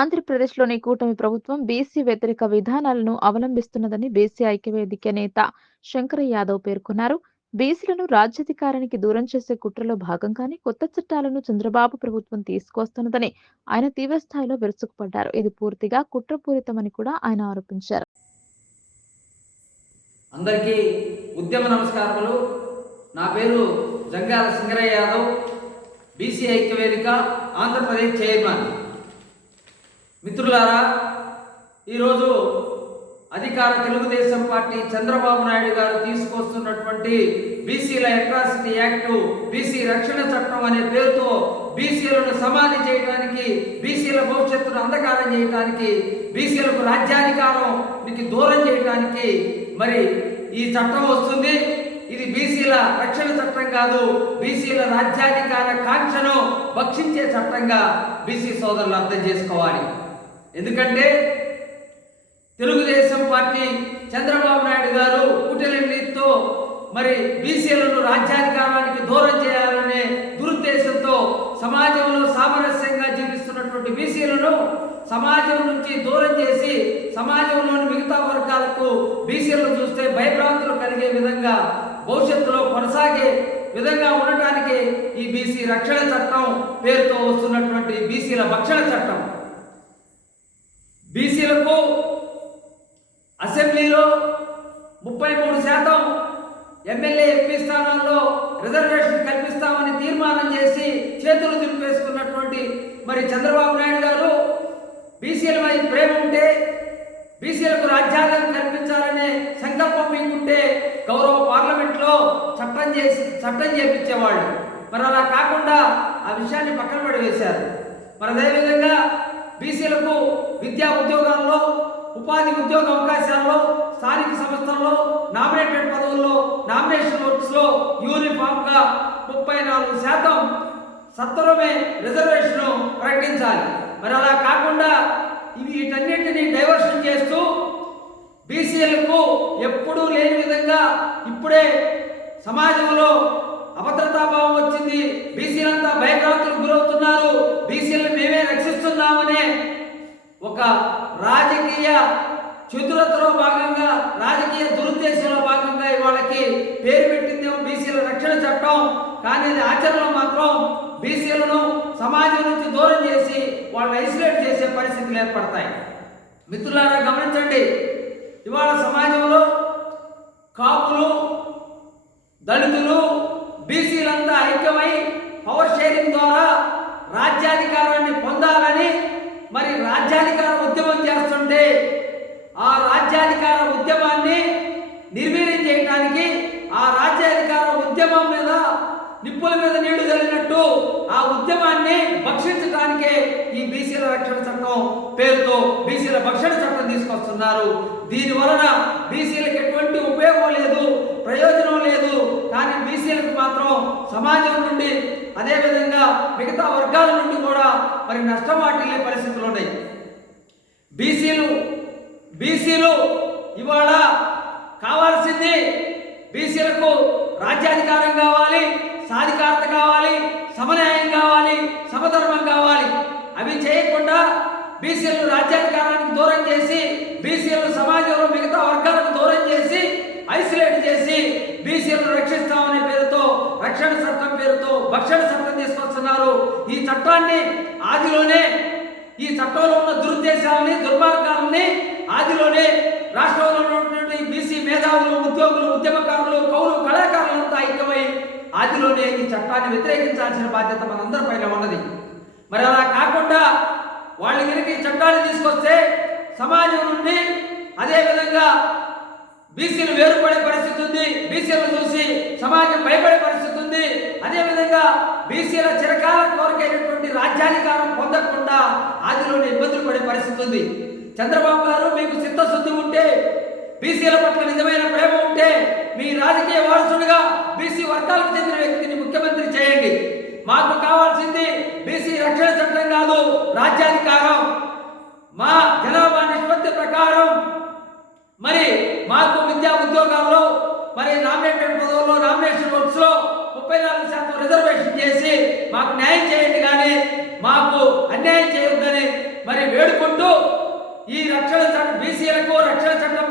ఆంధ్రప్రదేశ్లోని కూటమి ప్రభుత్వం బీసీ వ్యతిరేక విధానాలను అవలంబిస్తున్నదని బీసీ ఐక్యవేదిక నేత శంకర యాదవ్ పేర్కొన్నారు. బీసీలను రాజ్యాధికారానికి దూరం చేసే కుట్రలో భాగంగానే కొత్త చట్టాలను చంద్రబాబు ప్రభుత్వం తీసుకొస్తున్నదని ఆయన తీవ్రస్థాయిలో విరుచుకుపడ్డారు. ఇది పూర్తిగా కుట్రపూరితమని కూడా ఆయన ఆరోపించారు. అందరికీ ఉద్యమ నమస్కారములు. నా పేరు జంగాల సింగరయ్య యాదవ్ బీసీ ఐక్యవేదిక ఆంధ్రప్రదేశ్ చైర్మన్. మిత్రులారా ఈరోజు అధికార తెలుగుదేశం పార్టీ చంద్రబాబు నాయుడు గారు తీసుకొస్తున్నటువంటి బీసీల అట్రాసిటీ యాక్ట్ బీసీ రక్షణ చట్టం అనే పేరుతో బీసీలను సమాధి చేయడానికి బీసీల భవిష్యత్తును అంధకారం చేయడానికి బీసీలకు రాజ్యాధికారం మీకు దూరం చేయడానికి మరి ఈ చట్టం వస్తుంది. ఇది బీసీల రక్షణ చట్టం కాదు బీసీల రాజ్యాధికార కాంక్షను భక్షించే చట్టంగా బీసీ సోదరులు అర్థం చేసుకోవాలి. ఎందుకంటే తెలుగుదేశం పార్టీ చంద్రబాబు నాయుడు గారు కూటమితో మరి బీసీలను రాజ్యాధికారానికి దూరం చేయాలనే దురుద్దేశంతో సమాజంలో సామరస్యంగా జీవిస్తున్నటువంటి బీసీలను సమాజం నుంచి దూరం చేసి సమాజంలోని మిగతా వర్గాలకు బీసీలను చూస్తే భయభ్రాంతులు కలిగే విధంగా భవిష్యత్తులో కొనసాగే విధంగా ఉండటానికి ఈ బీసీ రక్షణ చట్టం పేరుతో వస్తున్నటువంటి బీసీల భక్షణ చట్టం బీసీలకు అసెంబ్లీలో ముప్పై మూడు శాతం ఎమ్మెల్యే ఎంపీ స్థానాల్లో రిజర్వేషన్ కల్పిస్తామని తీర్మానం చేసి చేతులు దింపేసుకున్నటువంటి మరి చంద్రబాబు నాయుడు గారు బీసీలపై ప్రేమ ఉంటే బీసీలకు రాజ్యాంగం కల్పించాలనే సంకల్పం మీకుంటే గౌరవ పార్లమెంట్లో చట్టం చేసి చట్టం చేపించేవాళ్ళు. మరి అలా కాకుండా ఆ విషయాన్ని పక్కన పడివేశారు. మరి అదేవిధంగా బీసీలకు విద్యా ఉద్యోగాల్లో ఉపాధి ఉద్యోగ అవకాశాల్లో స్థానిక సంస్థల్లో నామినేటెడ్ పదవుల్లో నామినేషన్ వర్క్స్లో యూనిఫామ్గా ముప్పై నాలుగు శాతం సత్వరమే రిజర్వేషన్ ప్రకటించాలి. మరి అలా కాకుండా ఇవి వీటన్నింటినీ డైవర్షన్ చేస్తూ బీసీలకు ఎప్పుడూ లేని విధంగా ఇప్పుడే సమాజంలో అభద్రతాభావం వచ్చింది. బీసీలంతా భయభ్రాంతులకు గురవుతున్నారు. బీసీలను మేమే రక్షిస్తున్నామనే ఒక రాజకీయ చతురతలో భాగంగా రాజకీయ దురుద్దేశంలో భాగంగా వాళ్ళకి పేరు పెట్టిందేమో బీసీల రక్షణ చట్టం. కానీ అది ఆచరణలో మాత్రం బీసీలను సమాజం నుంచి దూరం చేసి వాళ్ళని ఐసోలేట్ చేసే పరిస్థితులు ఏర్పడతాయి. మిత్రులారా గమనించండి. ఇవాళ సమాజంలో కాపులు దళితులు బీసీలంతా ఐక్యమై పవర్ షేరింగ్ ద్వారా రాజ్యాధికారాన్ని పొందాలని మరి రాజ్యాధికార ఉద్యమం చేస్తుంటే ఆ రాజ్యాధికార ఉద్యమాన్ని నిర్వీర్యం చేయడానికి ఆ రాజ్యాధికార ఉద్యమం మీద నిప్పుల మీద నీళ్ళు చల్లినట్టు ఆ ఉద్యమాన్ని భక్షించడానికే ఈ బీసీల రక్షణ చట్టం పేరుతో బీసీల భక్షణ చట్టం తీసుకొస్తున్నారు. దీని వలన బీసీలకు ఎటువంటి ఉపయోగం లేదు ప్రయోజనం లేదు. కానీ బీసీలకు సమాజం నుండి అదేవిధంగా మిగతా వర్గాల నుండి కూడా మరి నష్టం వాటిల్లే పరిస్థితులు ఉన్నాయి. బీసీలు బీసీలు ఇవాళ కావాల్సింది బీసీలకు రాజ్యాధికారం కావాలి సాధికారత కావాలి సమన్యాయం కావాలి సమధర్మం కావాలి. అవి చేయకుండా బీసీలను రాజ్యాధికారానికి దూరం చేసి బీసీలను సమాజంలో మిగతా వర్గాలకు దూరం చేసి ఐసోలేట్ చేసి బీసీలను రక్షిస్తామనే పేరుతో రక్షణ చట్టం పేరుతో భక్షణ చట్టం తీసుకొస్తున్నారు. ఈ చట్టాన్ని ఆదిలోనే ఈ చట్టంలో ఉన్న దురుద్దేశాలని దుర్మార్గాలని ఆదిలోనే రాష్ట్రంలో ఉన్నటువంటి బీసీ మేధావులు ఉద్యోగులు ఉద్యమకారులు కౌలు కళాకారులంతా ఐక్యమై ఆదిలోనే ఈ చట్టాన్ని వ్యతిరేకించాల్సిన బాధ్యత మనందరి పైన ఉన్నది. మరి అలా కాకుండా వాళ్ళ కనుక ఈ చట్టాన్ని తీసుకొస్తే సమాజం నుండి అదేవిధంగా బీసీలు వేరుపడే పరిస్థితి ఉంది. బీసీలను చూసి సమాజం భయపడే పరిస్థితి ఉంది అదేవిధంగా బీసీల చిరకాల కోరికైనటువంటి రాజ్యాధికారం పొందకుండా ఆదిలోనే ఇబ్బందులు పడే పరిస్థితి ఉంది. చంద్రబాబు గారు మీకు చిత్తశుద్ధి ఉంటే బీసీల పట్ల నిజమైన ప్రేమ ఉంటే మీ రాజకీయ వారసుడిగా బీసీ వర్గాలకు చెందిన వ్యక్తిని ముఖ్యమంత్రి చేయండి. మాకు కావాల్సింది బీసీ రక్షణ చట్టం కాదు రాజ్యాధికారం. మా జనాభా నిష్పత్తి ప్రకారం మరి మాకు విద్యా ఉద్యోగాల్లో మరి నామినేటెడ్ పదవుల్లో నామినేషన్ వర్క్స్లో లో ముప్పై నాలుగు శాతం రిజర్వేషన్ చేసి మాకు న్యాయం చేయండి కానీ మాకు అన్యాయం చేయొద్దని మరి వేడుకుంటూ ఈ రక్షణ చట్టం బీసీలకు రక్షణ చట్టం